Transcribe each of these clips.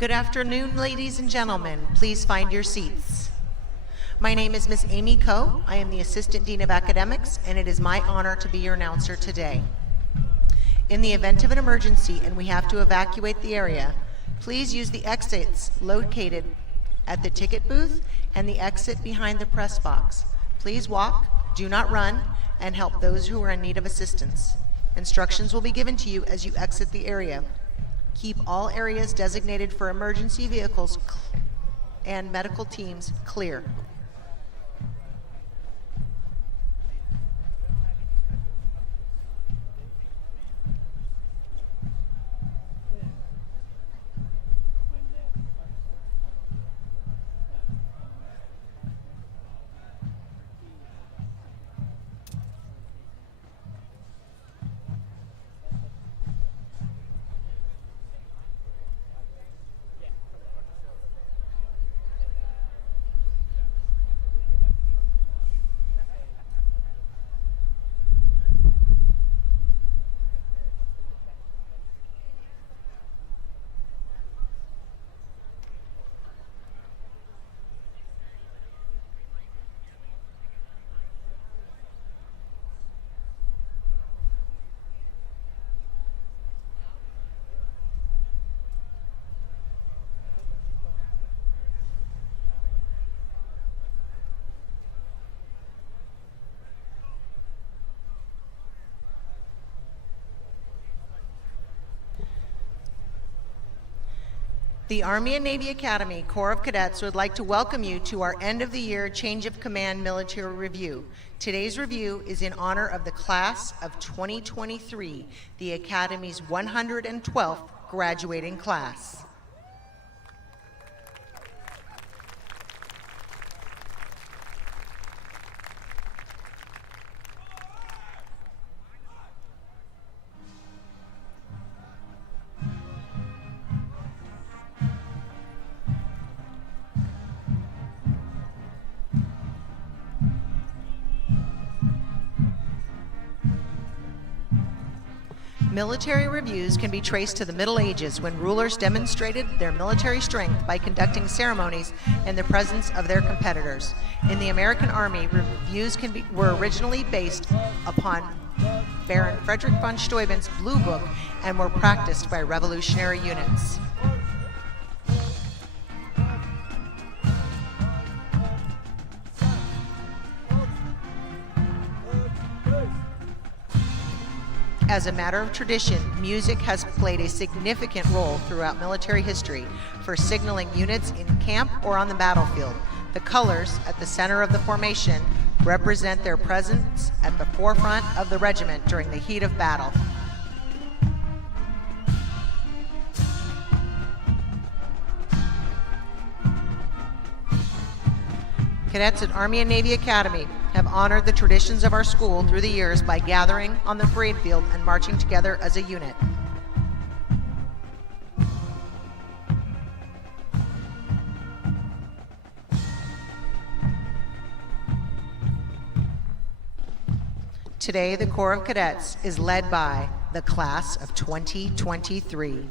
Good afternoon, ladies and gentlemen. Please find your seats. My name is Miss Amy Coe. I am the Assistant Dean of Academics, and it is my honor to be your announcer today. In the event of an emergency and we have to evacuate the area, please use the exits located at the ticket booth and the exit behind the press box. Please walk, do not run, and help those who are in need of assistance. Instructions will be given to you as you exit the area. Keep all areas designated for emergency vehicles and medical teams clear. The Army and Navy Academy Corps of Cadets would like to welcome you to our end-of-the-year Change of Command Military Review. Today's review is in honor of the Class of 2023, the Academy's 112th graduating class. Military reviews can be traced to the Middle Ages when rulers demonstrated their military strength by conducting ceremonies in the presence of their competitors. In the American Army, reviews were originally based upon Baron Frederick von Steuben's Blue Book and were practiced by revolutionary units. As a matter of tradition, music has played a significant role throughout military history for signaling units in camp or on the battlefield. The colors at the center of the formation represent their presence at the forefront of the regiment during the heat of battle. Cadets at Army and Navy Academy have honored the traditions of our school through the years by gathering on the parade field and marching together as a unit. Today, the Corps of Cadets is led by the Class of 2023.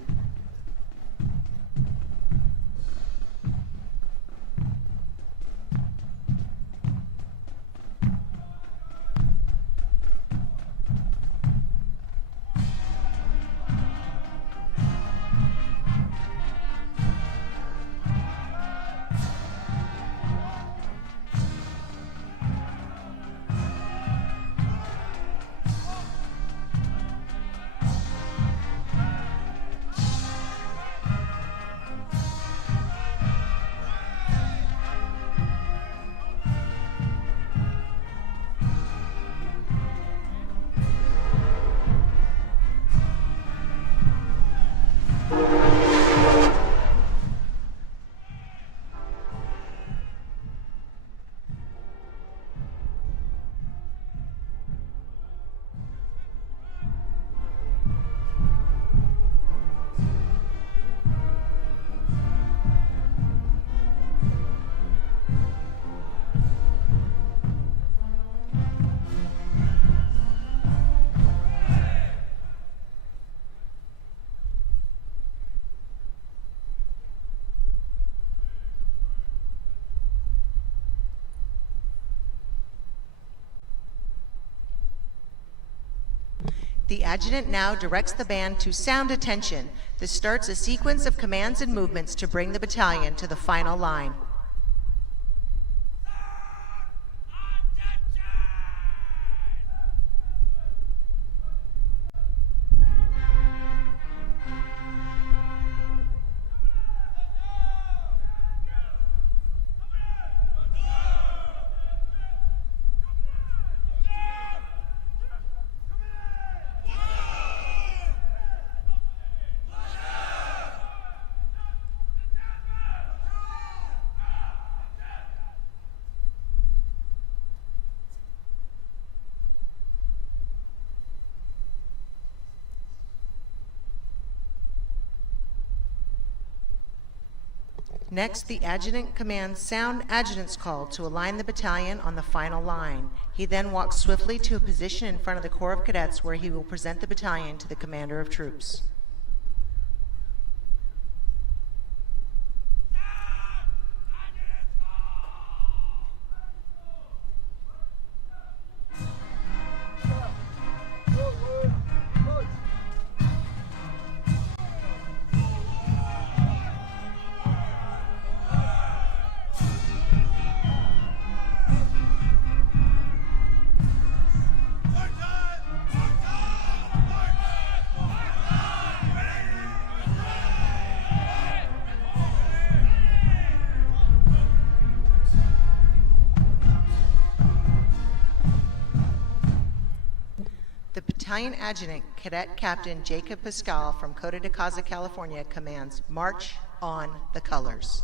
The adjutant now directs the band to sound attention. This starts a sequence of commands and movements to bring the battalion to the final line. Next, the adjutant commands sound adjutant's call to align the battalion on the final line. He then walks swiftly to a position in front of the Corps of Cadets where he will present the battalion to the commander of troops. The battalion adjutant, Cadet Captain Jacob Pascal from Coto de Caza, California, commands march on the colors.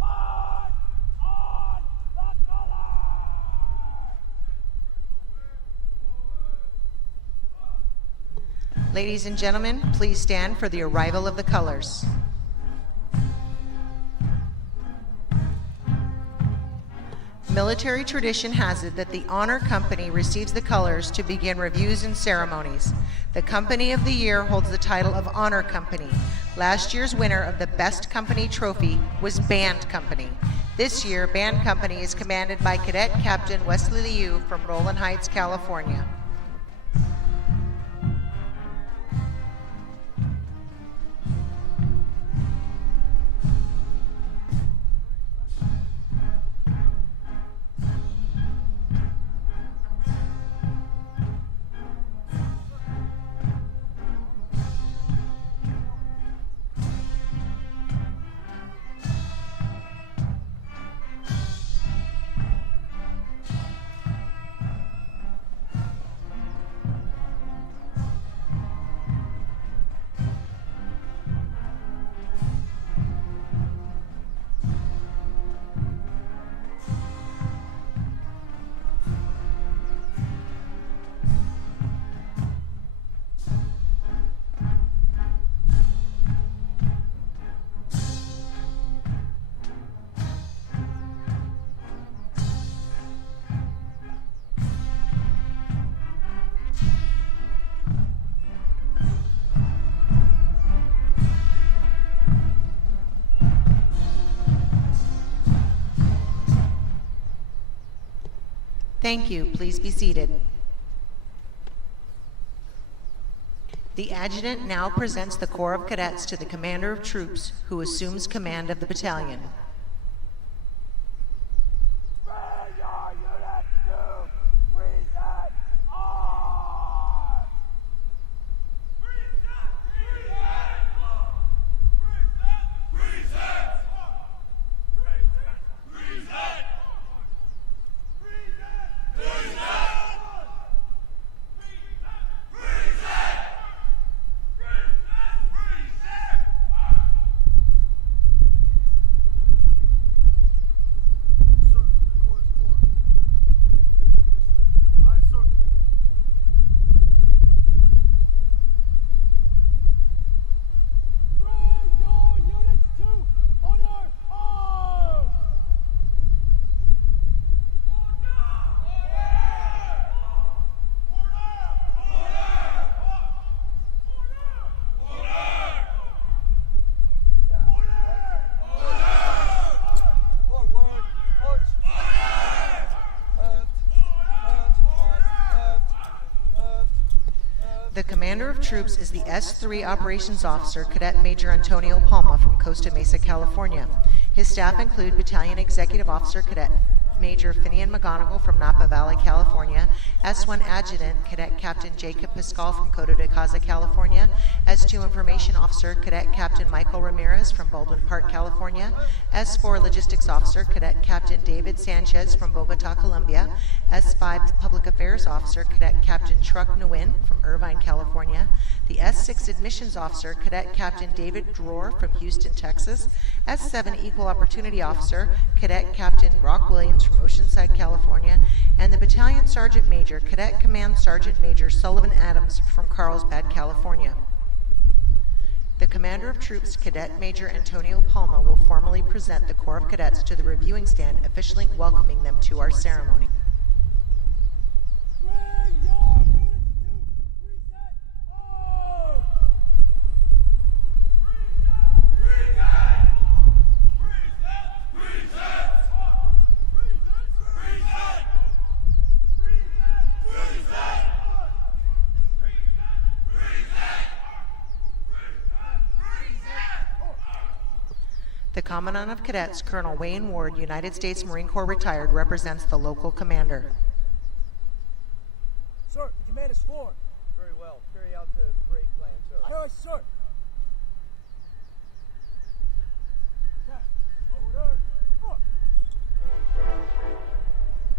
March on the colors! Ladies and gentlemen, please stand for the arrival of the colors. Military tradition has it that the Honor Company receives the colors to begin reviews and ceremonies. The Company of the Year holds the title of Honor Company. Last year's winner of the Best Company trophy was Band Company. This year, Band Company is commanded by Cadet Captain Wesley Liu from Rowland Heights, California. Thank you. Please be seated. The adjutant now presents the Corps of Cadets to the commander of troops, who assumes command of the battalion. Bring your units to present arms! commander of troops is the S3 Operations Officer, Cadet Major Antonio Palma from Costa Mesa, California. His staff include Battalion Executive Officer, Cadet Major Finian McGonigal from Napa Valley, California, S1 Adjutant, Cadet Captain Jacob Pascal from Coto de Caza, California, S2 Information Officer, Cadet Captain Michael Ramirez from Baldwin Park, California, S4 Logistics Officer, Cadet Captain David Sanchez from Bogota, Colombia, S5 Public Affairs Officer, Cadet Captain Truck Nguyen from Irvine, California, the S6 Admissions Officer, Cadet Captain David Dror from Houston, Texas, S7 Equal Opportunity Officer, Cadet Captain Brock Williams from Oceanside, California, and the Battalion Sergeant Major, Cadet Command Sergeant Major Sullivan Adams from Carlsbad, California. The Commander of Troops, Cadet Major Antonio Palma, will formally present the Corps of Cadets to the reviewing stand, officially welcoming them to our ceremony. Bring your units to reset arms! The Commandant of Cadets, Colonel Wayne Ward, United States Marine Corps retired, represents the local commander. Sir, the command is formed. Very well. Carry out the parade plan, sir. Aye, aye, sir. Okay, order. Up.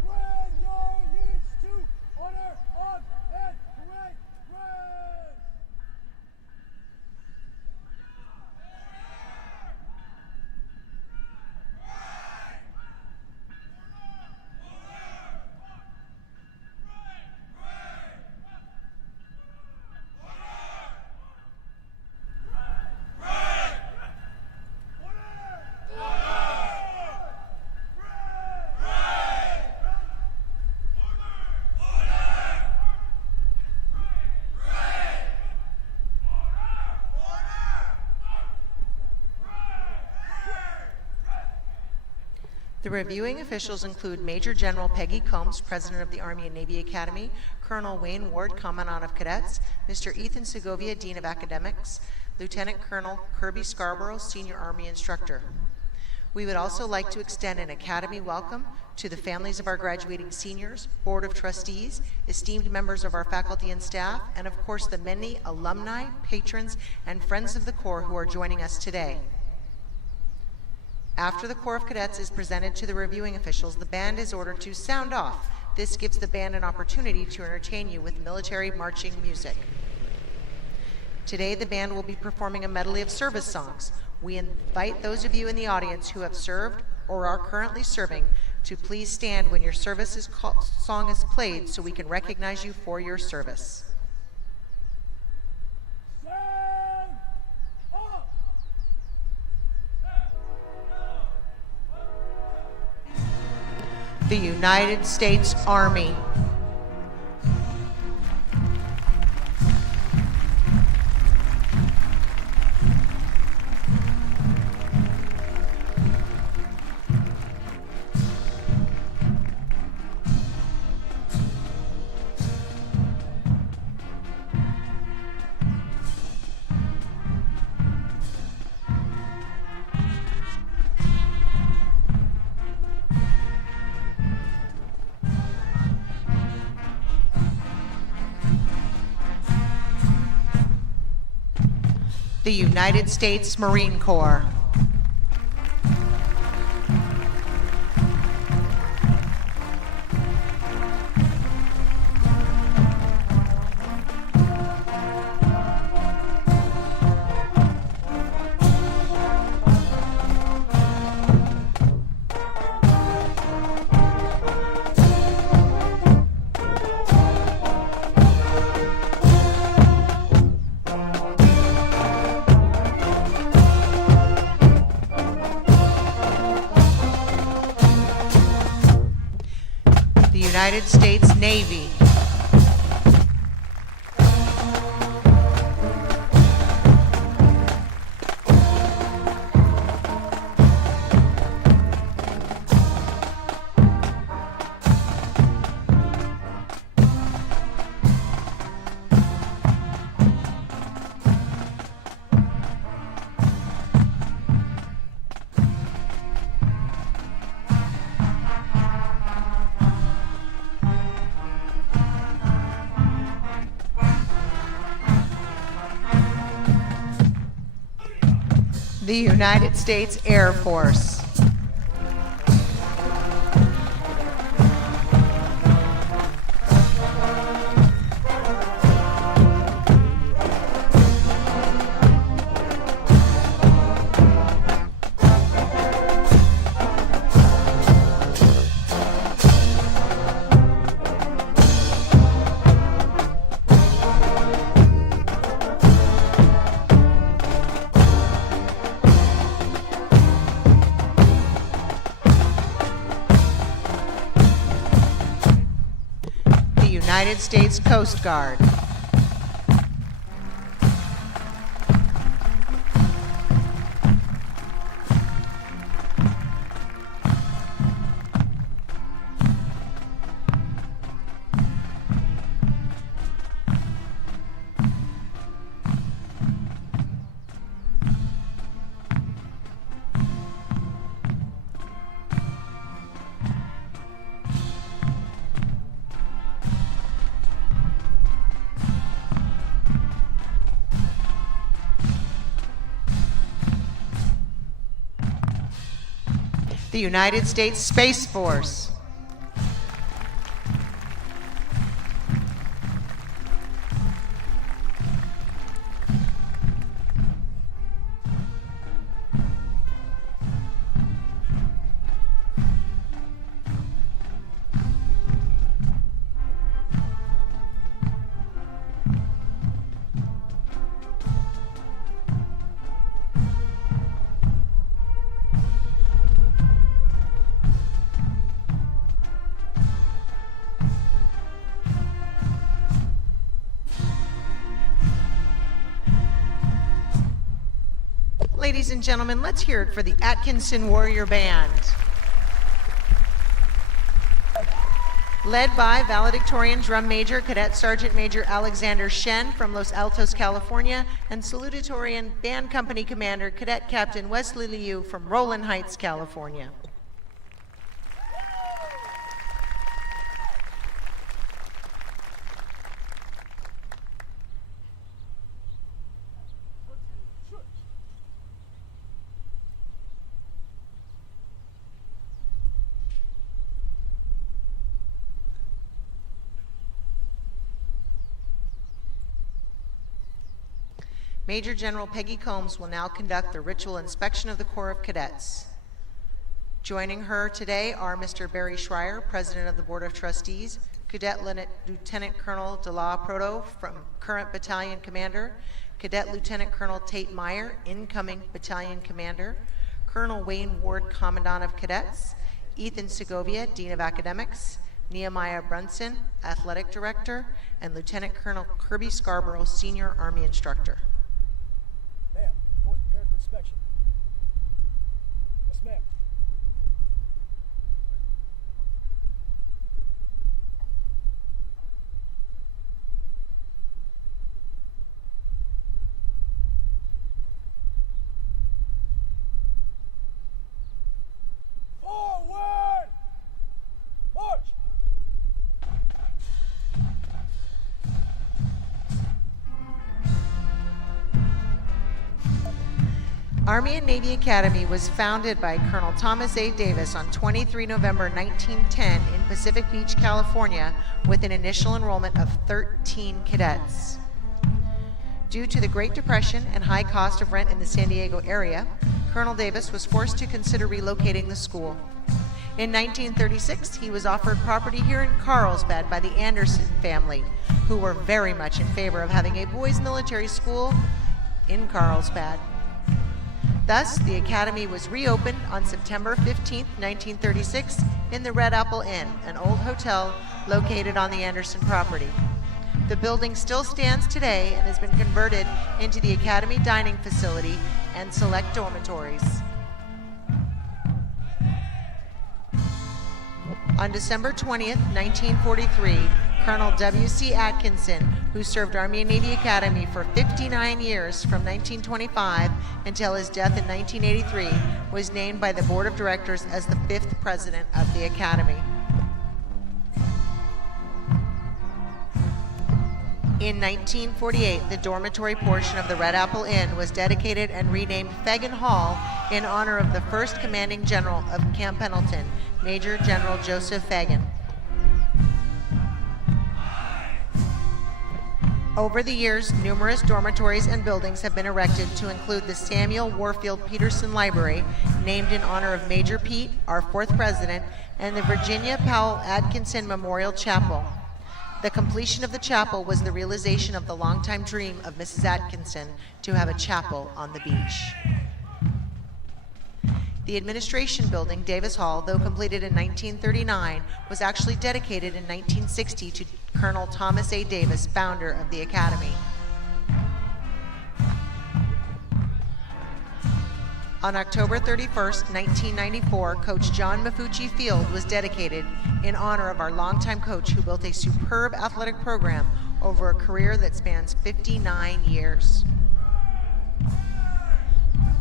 Bring your units to order on and parade ground. The reviewing officials include Major General Peggy Combs, President of the Army and Navy Academy, Colonel Wayne Ward, Commandant of Cadets, Mr. Ethan Segovia, Dean of Academics, Lieutenant Colonel Kirby Scarborough, Senior Army Instructor. We would also like to extend an Academy welcome to the families of our graduating seniors, Board of Trustees, esteemed members of our faculty and staff, and of course the many alumni, patrons, and friends of the Corps who are joining us today. After the Corps of Cadets is presented to the reviewing officials, the band is ordered to sound off. This gives the band an opportunity to entertain you with military marching music. Today, the band will be performing a medley of service songs. We invite those of you in the audience who have served or are currently serving to please stand when your song is played so we can recognize you for your service. Stand up! The United States Army. The United States Marine Corps. United States Navy. The United States Air Force. United States Coast Guard. The United States Space Force. Ladies and gentlemen, let's hear it for the Atkinson Warrior Band. Led by valedictorian drum major, Cadet Sergeant Major Alexander Shen from Los Altos, California, and salutatorian band company commander, Cadet Captain Wesley Liu from Rowland Heights, California. Major General Peggy Combs will now conduct the ritual inspection of the Corps of Cadets. Joining her today are Mr. Barry Schreier, President of the Board of Trustees, Cadet Lieutenant Colonel DeLa Proto, from current Battalion Commander, Cadet Lieutenant Colonel Tate Meyer, incoming Battalion Commander, Colonel Wayne Ward, Commandant of Cadets, Ethan Segovia, Dean of Academics, Nehemiah Brunson, Athletic Director, and Lieutenant Colonel Kirby Scarborough, Senior Army Instructor. Ma'am, Corps prepared for inspection. Yes, ma'am. Forward! March! Army and Navy Academy was founded by Colonel Thomas A. Davis on 23 November 1910 in Pacific Beach, California, with an initial enrollment of 13 cadets. Due to the Great Depression and high cost of rent in the San Diego area, Colonel Davis was forced to consider relocating the school. In 1936, he was offered property here in Carlsbad by the Anderson family, who were very much in favor of having a boys' military school in Carlsbad. Thus, the Academy was reopened on September 15, 1936, in the Red Apple Inn, an old hotel located on the Anderson property. The building still stands today and has been converted into the Academy dining facility and select dormitories. On December 20th, 1943, Colonel W.C. Atkinson, who served Army and Navy Academy for 59 years from 1925 until his death in 1983, was named by the Board of Directors as the 5th President of the Academy. In 1948, the dormitory portion of the Red Apple Inn was dedicated and renamed Fagan Hall in honor of the first commanding general of Camp Pendleton, Major General Joseph Fagan. Over the years, numerous dormitories and buildings have been erected to include the Samuel Warfield Peterson Library, named in honor of Major Pete, our fourth president, and the Virginia Powell Atkinson Memorial Chapel. The completion of the chapel was the realization of the longtime dream of Mrs. Atkinson to have a chapel on the beach. The administration building, Davis Hall, though completed in 1939, was actually dedicated in 1960 to Colonel Thomas A. Davis, founder of the Academy. On October 31st, 1994, Coach John Mafucci Field was dedicated in honor of our longtime coach who built a superb athletic program over a career that spans 59 years.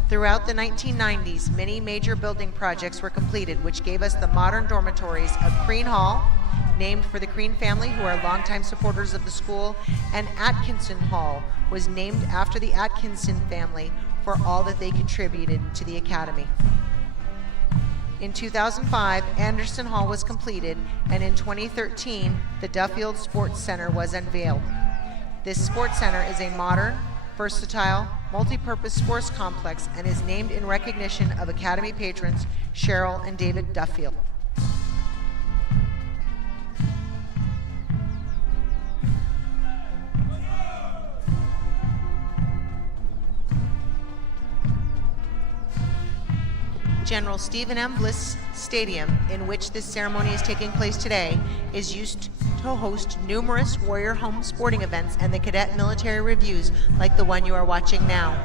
Throughout the 1990s, many major building projects were completed, which gave us the modern dormitories of Crean Hall, named for the Crean family, who are longtime supporters of the school, and Atkinson Hall was named after the Atkinson family for all that they contributed to the Academy. In 2005, Anderson Hall was completed, and in 2013, the Duffield Sports Center was unveiled. This sports center is a modern, versatile, multi-purpose sports complex and is named in recognition of Academy patrons Cheryl and David Duffield. General Stephen M. Bliss Stadium, in which this ceremony is taking place today, is used to host numerous Warrior Home sporting events and the cadet military reviews like the one you are watching now.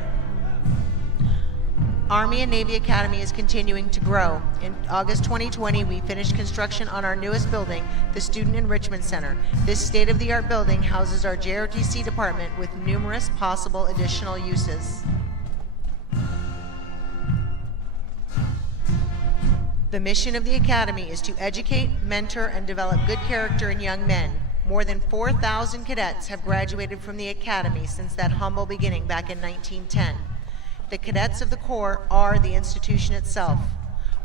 Army and Navy Academy is continuing to grow. In August 2020, we finished construction on our newest building, the Student Enrichment Center. This state-of-the-art building houses our JROTC department with numerous possible additional uses. The mission of the Academy is to educate, mentor, and develop good character in young men. More than 4,000 cadets have graduated from the Academy since that humble beginning back in 1910. The cadets of the Corps are the institution itself.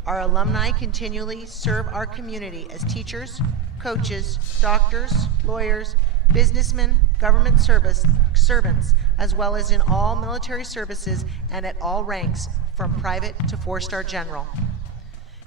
Our alumni continually serve our community as teachers, coaches, doctors, lawyers, businessmen, government servants, as well as in all military services and at all ranks, from private to four-star general.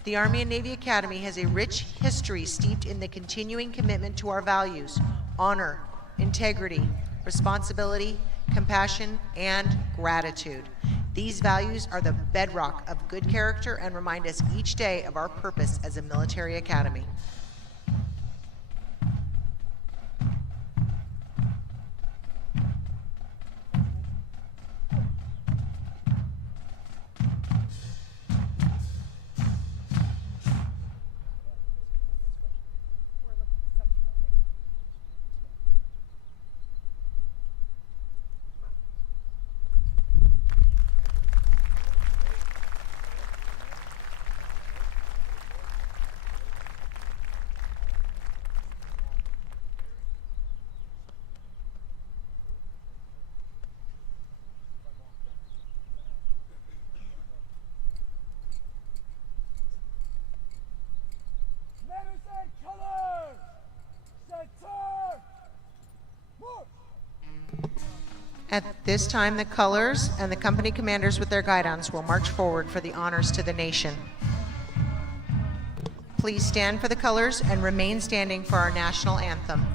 The Army and Navy Academy has a rich history steeped in the continuing commitment to our values: honor, integrity, responsibility, compassion, and gratitude. These values are the bedrock of good character and remind us each day of our purpose as a military academy. At this time, the colors and the company commanders with their guidons will march forward for the honors to the nation. Please stand for the colors and remain standing for our national anthem.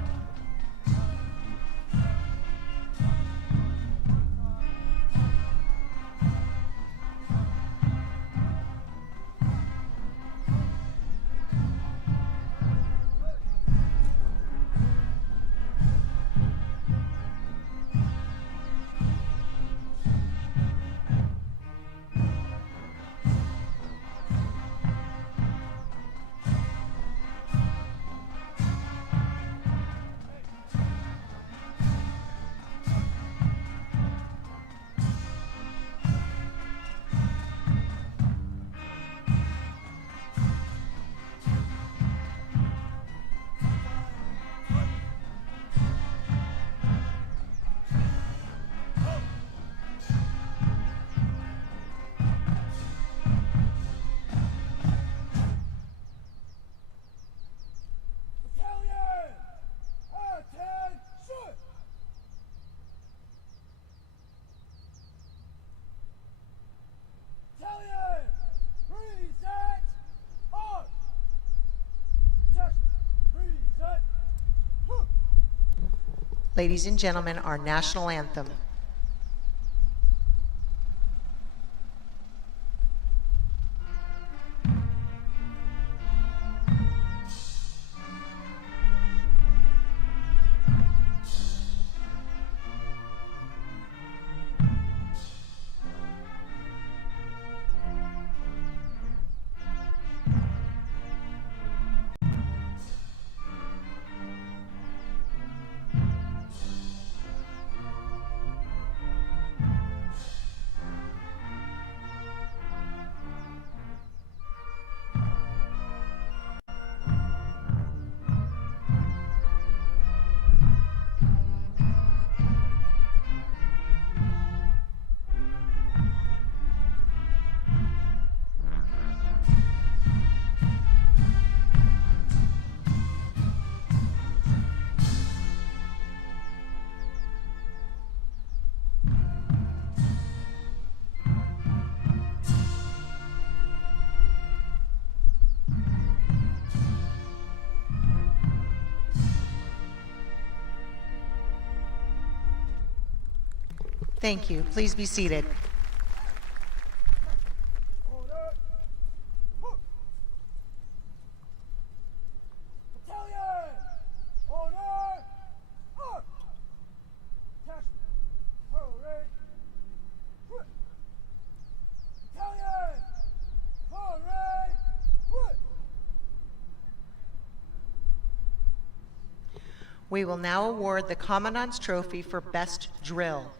Ladies and gentlemen, our national anthem. Thank you. Please be seated. Order. Move. Battalion. Order. Up. Attachment. Hurry. Quit. Battalion. Hurry. Quit. We will now award the Commandant's Trophy for Best Drill.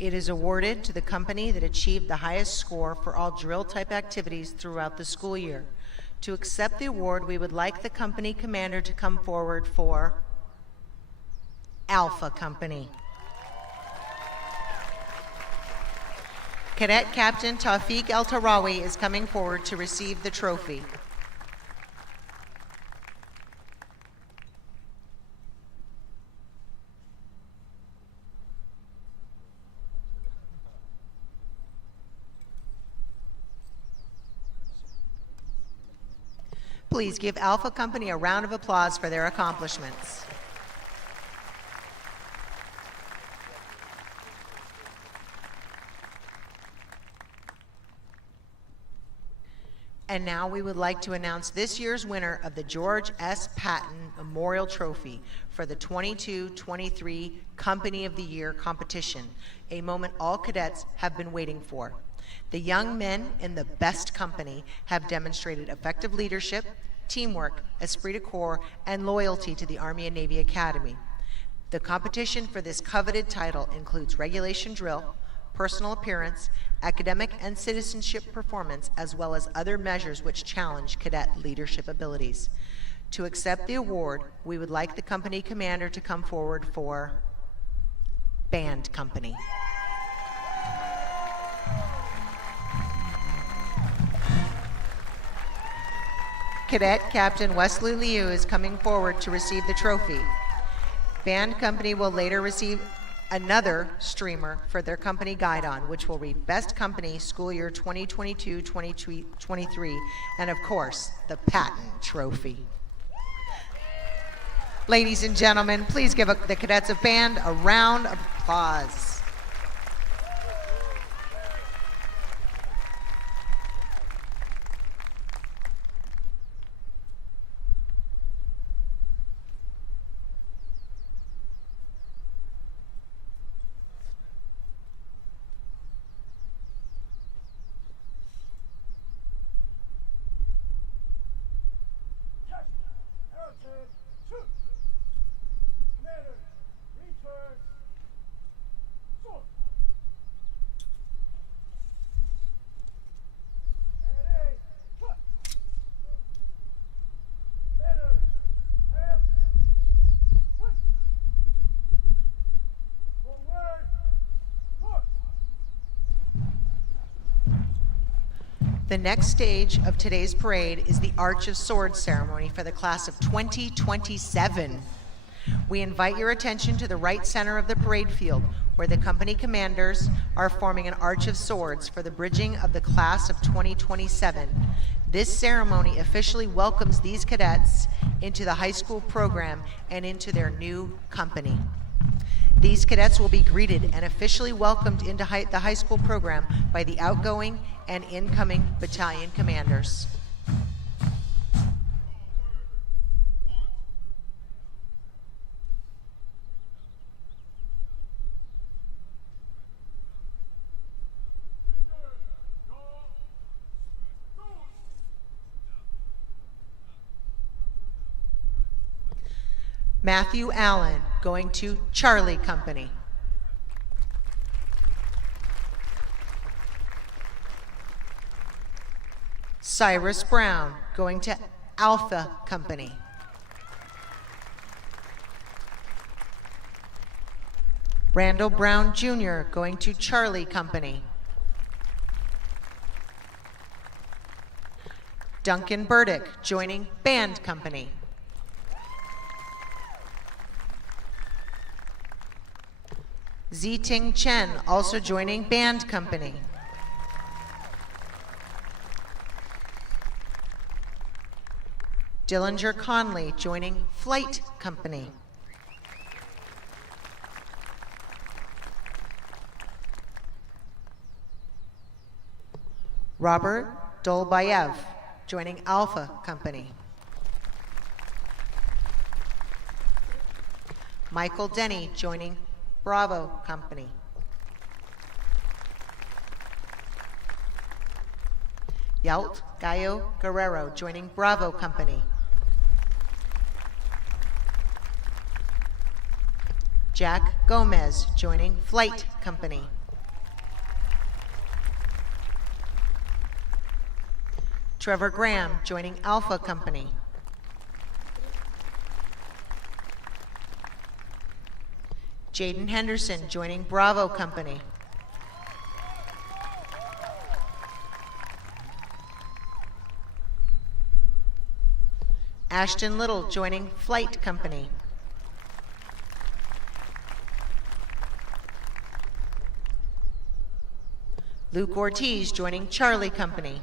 It is awarded to the company that achieved the highest score for all drill-type activities throughout the school year. To accept the award, we would like the company commander to come forward for Alpha Company. Cadet Captain Tawfiq El-Tarawi is coming forward to receive the trophy. Please give Alpha Company a round of applause for their accomplishments. And now we would like to announce this year's winner of the George S. Patton Memorial Trophy for the 22-23 Company of the Year competition, a moment all cadets have been waiting for. The young men in the best company have demonstrated effective leadership, teamwork, esprit de corps, and loyalty to the Army and Navy Academy. The competition for this coveted title includes regulation drill, personal appearance, academic and citizenship performance, as well as other measures which challenge cadet leadership abilities. To accept the award, we would like the company commander to come forward for Band Company. Cadet Captain Wesley Liu is coming forward to receive the trophy. Band Company will later receive another streamer for their company guidon, which will read Best Company School Year 2022-2023, and of course, the Patton Trophy. Ladies and gentlemen, please give the cadets of band a round of applause. The next stage of today's parade is the Arch of Swords ceremony for the class of 2027. We invite your attention to the right center of the parade field, where the company commanders are forming an arch of swords for the bridging of the class of 2027. This ceremony officially welcomes these cadets into the high school program and into their new company. These cadets will be greeted and officially welcomed into the high school program by the outgoing and incoming battalion commanders. Matthew Allen, going to Charlie Company. Cyrus Brown, going to Alpha Company. Randall Brown Jr., going to Charlie Company. Duncan Burdick, joining Band Company. Ziting Chen, also joining Band Company. Dillinger Conley, joining Flight Company. Robert Dolbayev, joining Alpha Company. Michael Denny, joining Bravo Company. Yalt Gallo Guerrero, joining Bravo Company. Jack Gomez, joining Flight Company. Trevor Graham, joining Alpha Company. Jaden Henderson, joining Bravo Company. Ashton Little, joining Flight Company. Luke Ortiz, joining Charlie Company.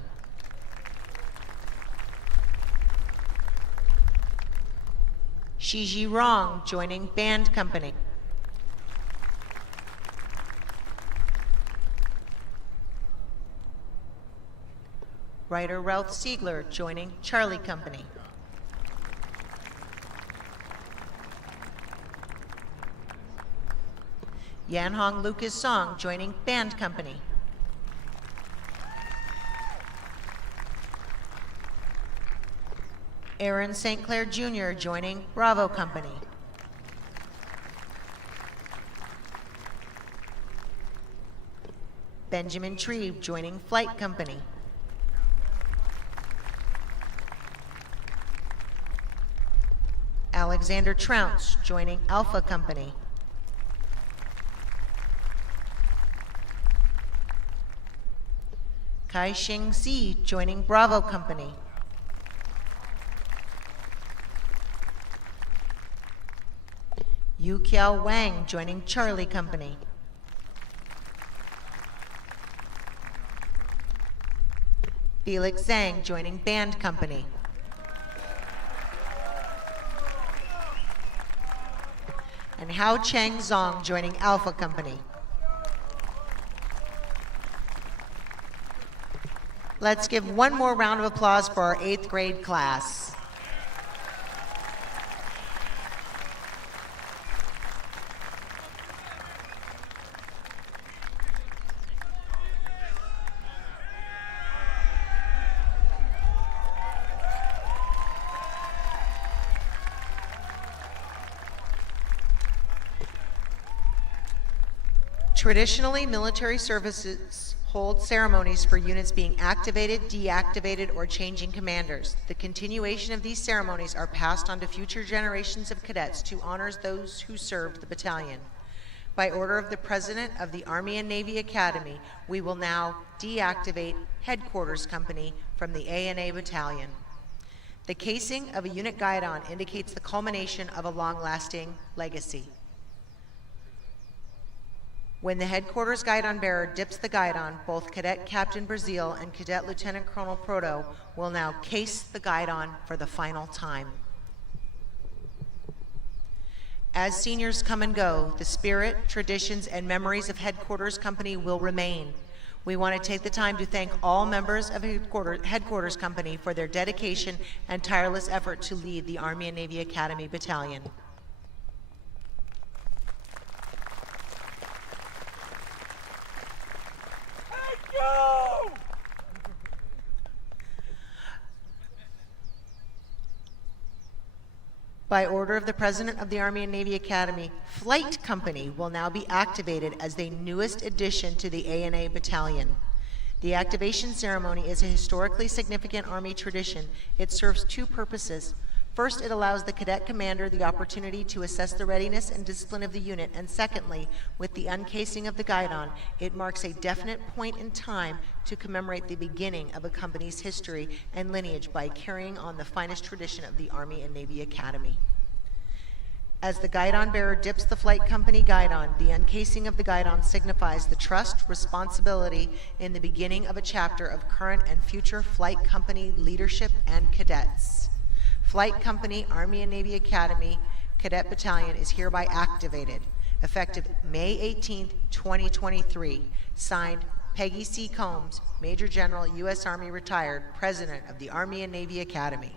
Shiji Rong, joining Band Company. Writer Ralph Siegler, joining Charlie Company. Yanhong Lucas Song, joining Band Company. Aaron St. Clair Jr., joining Bravo Company. Benjamin Trebe, joining Flight Company. Alexander Trounce, joining Alpha Company. Kai Xing Si, joining Bravo Company. Yu Kiao Wang, joining Charlie Company. Felix Zhang, joining Band Company. And Hao Cheng Zong, joining Alpha Company. Let's give one more round of applause for our 8th grade class. Traditionally, military services hold ceremonies for units being activated, deactivated, or changing commanders. The continuation of these ceremonies are passed on to future generations of cadets to honor those who served the battalion. By order of the President of the Army and Navy Academy, we will now deactivate Headquarters Company from the ANA Battalion. The casing of a unit guidon indicates the culmination of a long-lasting legacy. When the headquarters guidon bearer dips the guidon, both Cadet Captain Brazil and Cadet Lieutenant Colonel Proto will now case the guidon for the final time. As seniors come and go, the spirit, traditions, and memories of Headquarters Company will remain. We want to take the time to thank all members of Headquarters Company for their dedication and tireless effort to lead the Army and Navy Academy Battalion. Thank you! By order of the President of the Army and Navy Academy, Flight Company will now be activated as the newest addition to the ANA Battalion. The activation ceremony is a historically significant Army tradition. It serves two purposes. First, it allows the cadet commander the opportunity to assess the readiness and discipline of the unit, and secondly, with the uncasing of the guidon, it marks a definite point in time to commemorate the beginning of a company's history and lineage by carrying on the finest tradition of the Army and Navy Academy. As the guidon bearer dips the Flight Company guidon, the uncasing of the guidon signifies the trust, responsibility in the beginning of a chapter of current and future Flight Company leadership and cadets. Flight Company, Army and Navy Academy Cadet Battalion is hereby activated, effective May 18, 2023. Signed, Peggy C. Combs, Major General, U.S. Army retired, President of the Army and Navy Academy.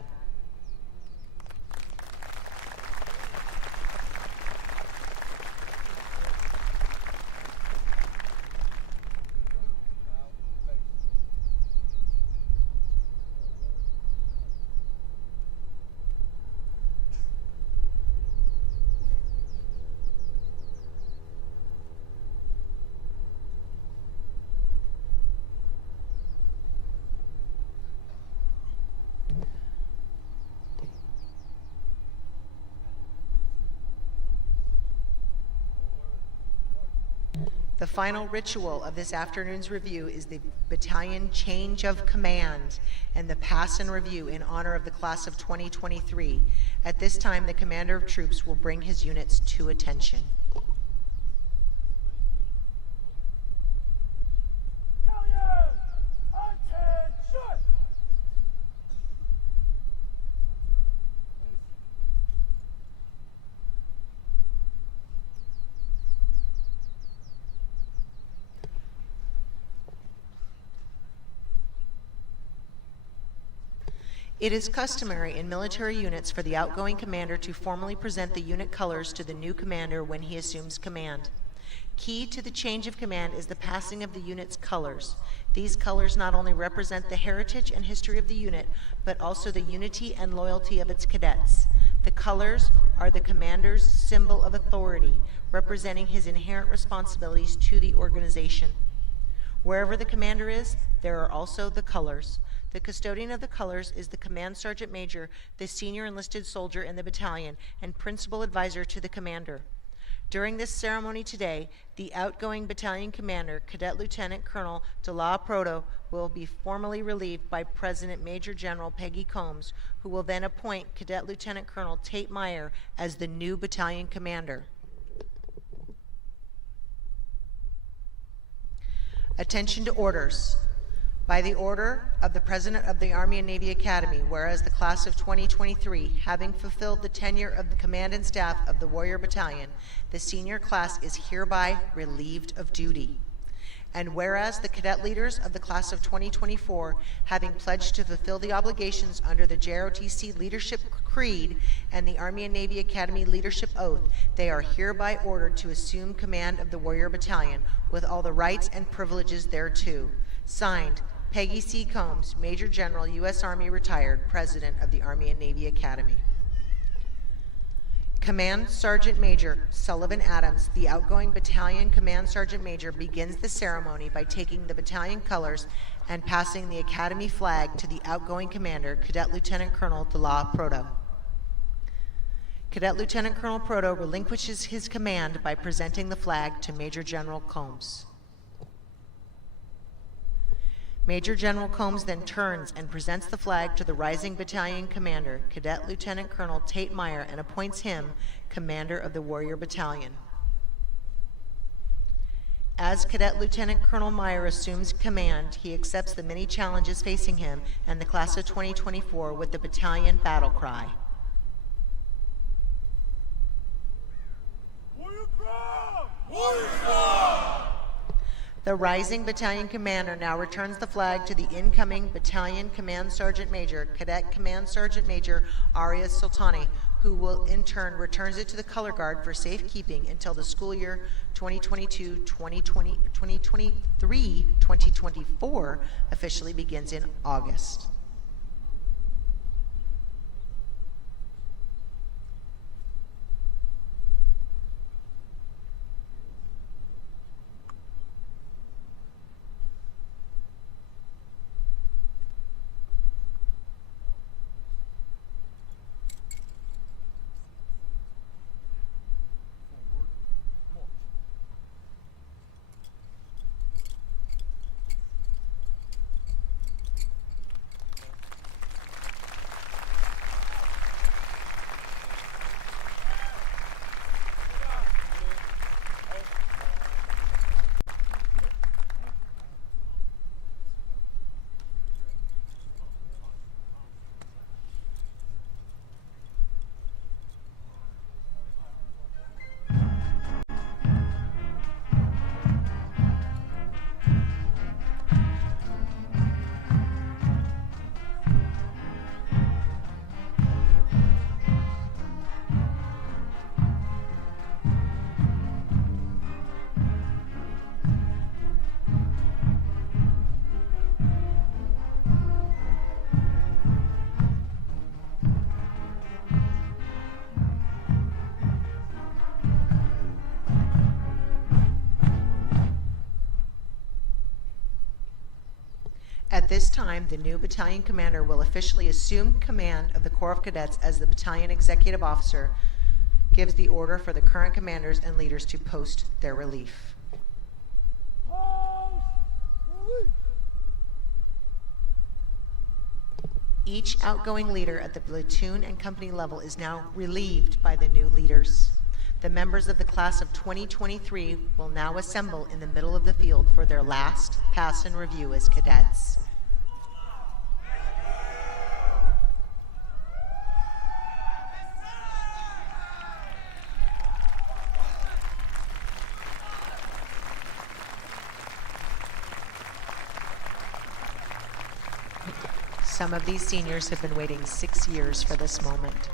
The final ritual of this afternoon's review is the battalion change of command and the pass and review in honor of the class of 2023. At this time, the commander of troops will bring his units to attention. Battalion, attention! It is customary in military units for the outgoing commander to formally present the unit colors to the new commander when he assumes command. Key to the change of command is the passing of the unit's colors. These colors not only represent the heritage and history of the unit, but also the unity and loyalty of its cadets. The colors are the commander's symbol of authority, representing his inherent responsibilities to the organization. Wherever the commander is, there are also the colors. The custodian of the colors is the Command Sergeant Major, the senior enlisted soldier in the battalion, and principal advisor to the commander. During this ceremony today, the outgoing battalion commander, Cadet Lieutenant Colonel De La Proto, will be formally relieved by President Major General Peggy Combs, who will then appoint Cadet Lieutenant Colonel Tate Meyer as the new battalion commander. Attention to orders. By the order of the President of the Army and Navy Academy, whereas the class of 2023, having fulfilled the tenure of the command and staff of the Warrior Battalion, the senior class is hereby relieved of duty. And whereas the cadet leaders of the class of 2024, having pledged to fulfill the obligations under the JROTC Leadership Creed and the Army and Navy Academy Leadership Oath, they are hereby ordered to assume command of the Warrior Battalion with all the rights and privileges thereto. Signed, Peggy C. Combs, Major General, U.S. Army retired, President of the Army and Navy Academy. Command Sergeant Major Sullivan Adams, the outgoing Battalion Command Sergeant Major, begins the ceremony by taking the battalion colors and passing the Academy flag to the outgoing commander, Cadet Lieutenant Colonel De La Proto. Cadet Lieutenant Colonel Proto relinquishes his command by presenting the flag to Major General Combs. Major General Combs then turns and presents the flag to the rising battalion commander, Cadet Lieutenant Colonel Tate Meyer, and appoints him commander of the Warrior Battalion. As Cadet Lieutenant Colonel Meyer assumes command, he accepts the many challenges facing him and the class of 2024 with the battalion battle cry. Warrior Crown! Warrior Crown! The rising battalion commander now returns the flag to the incoming Battalion Command Sergeant Major, Cadet Command Sergeant Major Arias Sultani, who will in turn returns it to the color guard for safekeeping until the school year 2023-2024 officially begins in August. At this time, the new battalion commander will officially assume command of the Corps of Cadets as the battalion executive officer, gives the order for the current commanders and leaders to post their relief. Post! Release! Each outgoing leader at the platoon and company level is now relieved by the new leaders. The members of the class of 2023 will now assemble in the middle of the field for their last pass and review as cadets. Some of these seniors have been waiting 6 years for this moment.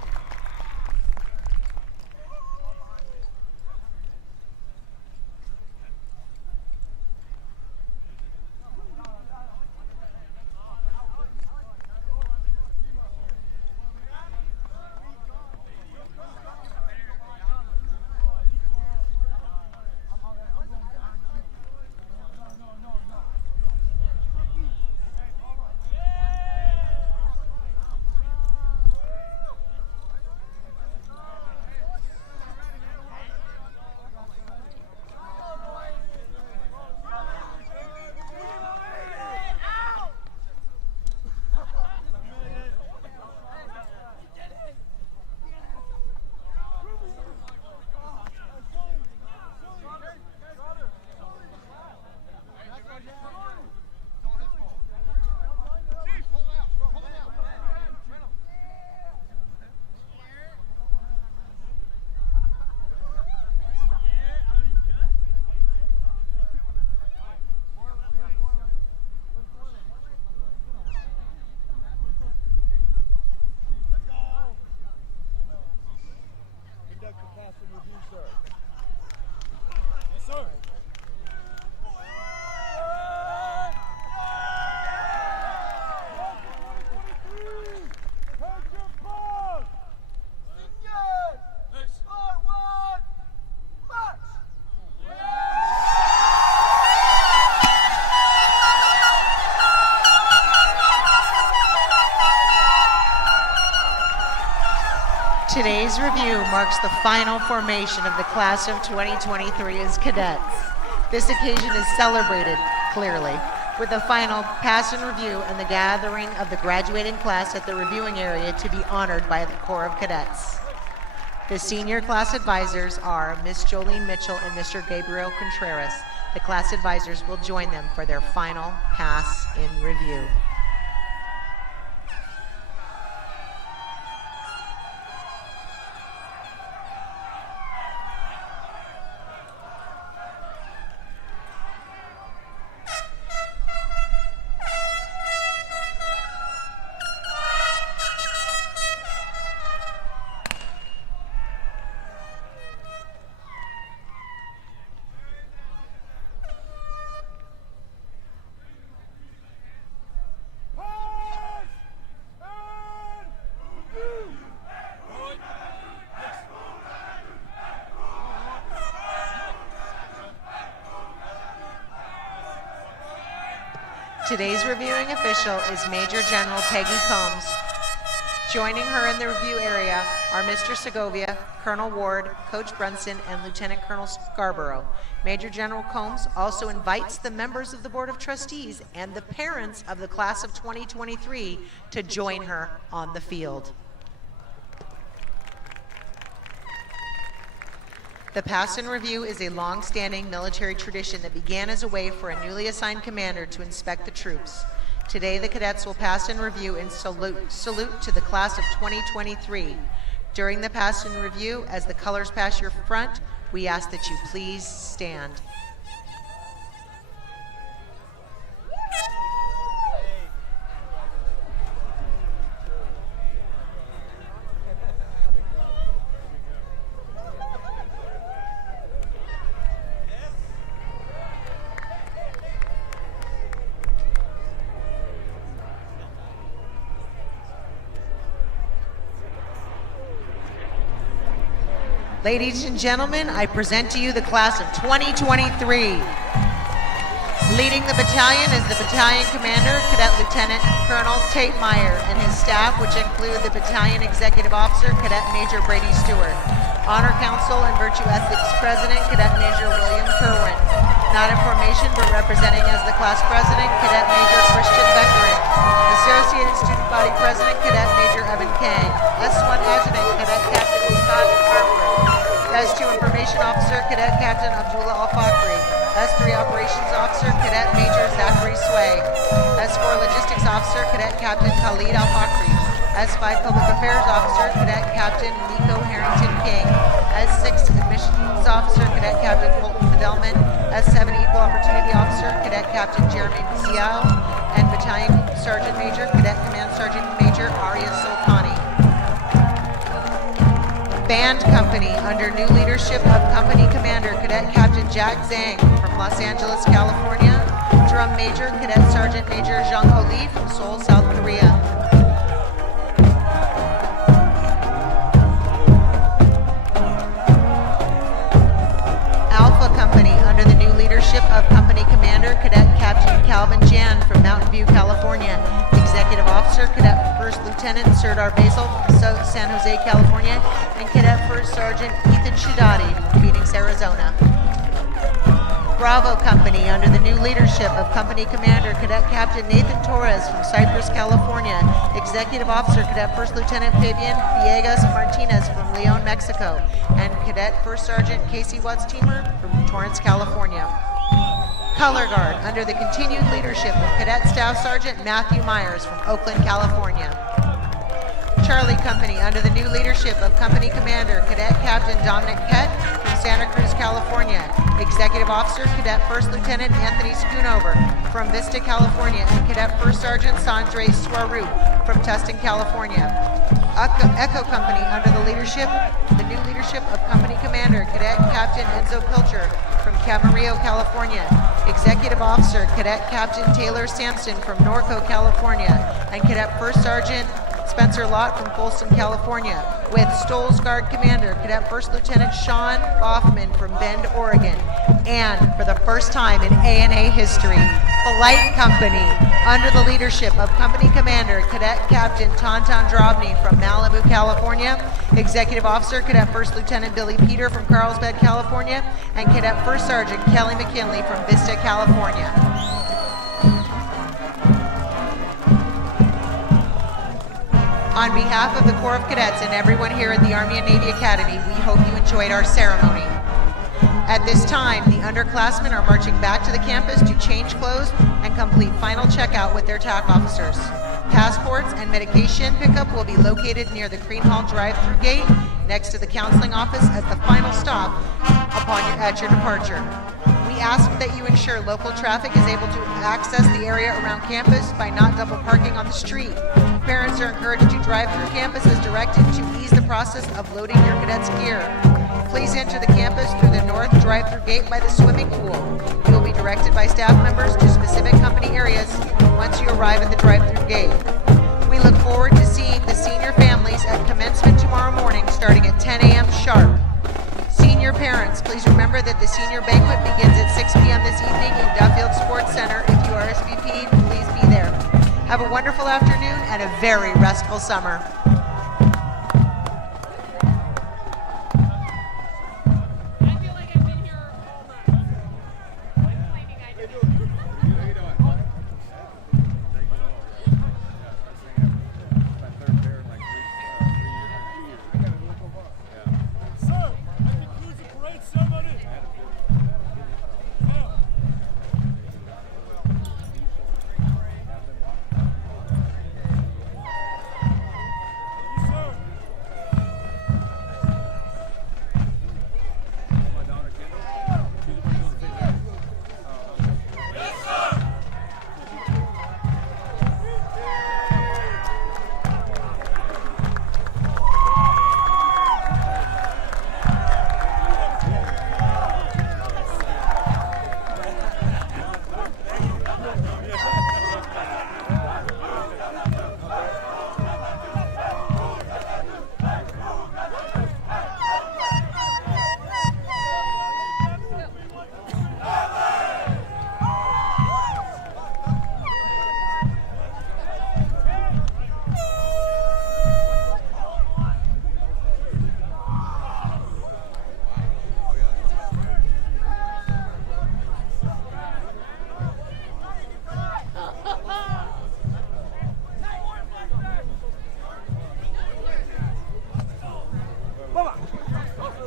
Today's review marks the final formation of the class of 2023 as cadets. This occasion is celebrated, clearly, with the final pass and review and the gathering of the graduating class at the reviewing area to be honored by the Corps of Cadets. The senior class advisors are Ms. Jolene Mitchell and Mr. Gabriel Contreras. The class advisors will join them for their final pass in review. Today's reviewing official is Major General Peggy Combs. Joining her in the review area are Mr. Segovia, Colonel Ward, Coach Brunson, and Lieutenant Colonel Scarborough. Major General Combs also invites the members of the Board of Trustees and the parents of the class of 2023 to join her on the field. The Pass in Review is a long-standing military tradition that began as a way for a newly assigned commander to inspect the troops. Today, the cadets will pass in review and salute to the class of 2023. During the Pass in Review, as the colors pass your front, we ask that you please stand. Ladies and gentlemen, I present to you the class of 2023. Leading the battalion is the battalion commander, Cadet Lieutenant Colonel Tate Meyer, and his staff, which include the battalion executive officer, Cadet Major Brady Stewart. Honor Council and Virtue Ethics President, Cadet Major William Kerwin. Not in formation, but representing as the class president, Cadet Major Christian Beckering. Associated Student Body President, Cadet Major Evan Kang. S1 Adjutant, Cadet Captain Scott Harper. S2 Information Officer, Cadet Captain Abdullah Al-Fakri. S3 Operations Officer, Cadet Major Zachary Sway. S4 Logistics Officer, Cadet Captain Khalid Al-Fakri. S5 Public Affairs Officer, Cadet Captain Nico Harrington King. S6 Admissions Officer, Cadet Captain Colton Fidelman. S7 Equal Opportunity Officer, Cadet Captain Jeremy Zial. And Battalion Sergeant Major, Cadet Command Sergeant Major Arya Sultani. Band Company, under new leadership of Company Commander Cadet Captain Jack Zhang from Los Angeles, California. Drum Major Cadet Sergeant Major Zhang Ho Lee from Seoul, South Korea. Alpha Company, under the new leadership of Company Commander Cadet Captain Calvin Jan from Mountain View, California. Executive Officer Cadet First Lieutenant Serdar Basil from San Jose, California, and Cadet First Sergeant Ethan Shidati from Phoenix, Arizona. Bravo Company, under the new leadership of Company Commander Cadet Captain Nathan Torres from Cypress, California. Executive Officer Cadet First Lieutenant Fabian Villegas Martinez from Leon, Mexico, and Cadet First Sergeant Casey Watts-Teamer from Torrance, California. Color Guard, under the continued leadership of Cadet Staff Sergeant Matthew Myers from Oakland, California. Charlie Company, under the new leadership of Company Commander Cadet Captain Dominic Kett from Santa Cruz, California. Executive Officer Cadet First Lieutenant Anthony Schoonover from Vista, California, and Cadet First Sergeant Sandre Swaroop from Tustin, California. Echo Company, under the new leadership of Company Commander Cadet Captain Enzo Pilcher from Camarillo, California. Executive Officer Cadet Captain Taylor Sampson from Norco, California, and Cadet First Sergeant Spencer Lott from Folsom, California, with Stoles Guard Commander Cadet First Lieutenant Sean Boffman from Bend, Oregon. And for the first time in ANA history, Flight Company, under the leadership of Company Commander Cadet Captain Tonton Drobny from Malibu, California. Executive Officer Cadet First Lieutenant Billy Peter from Carlsbad, California, and Cadet First Sergeant Kelly McKinley from Vista, California. On behalf of the Corps of Cadets and everyone here at the Army and Navy Academy, we hope you enjoyed our ceremony. At this time, the underclassmen are marching back to the campus to change clothes and complete final checkout with their TAC officers. Passports and medication pickup will be located near the Green Hall drive-through gate next to the counseling office as the final stop at your departure. We ask that you ensure local traffic is able to access the area around campus by not double parking on the street. Parents are encouraged to drive through campus as directed to ease the process of loading your cadets' gear. Please enter the campus through the north drive-through gate by the swimming pool. You will be directed by staff members to specific company areas once you arrive at the drive-through gate. We look forward to seeing the senior families at commencement tomorrow morning starting at 10 a.m. sharp. Senior parents, please remember that the senior banquet begins at 6 p.m. this evening in Duffield Sports Center. If you RSVP'd, please be there. Have a wonderful afternoon and a very restful summer.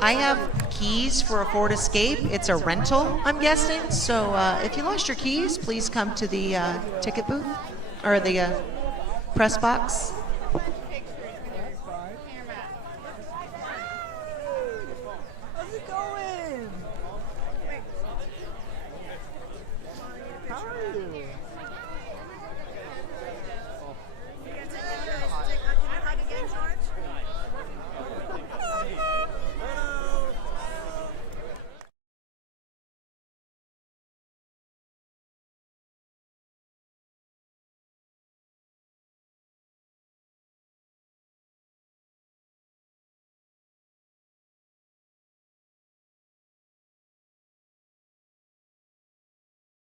I have keys for a Ford Escape. It's a rental, I'm guessing. So if you lost your keys, please come to the ticket booth or the press box. How's it going? How are you?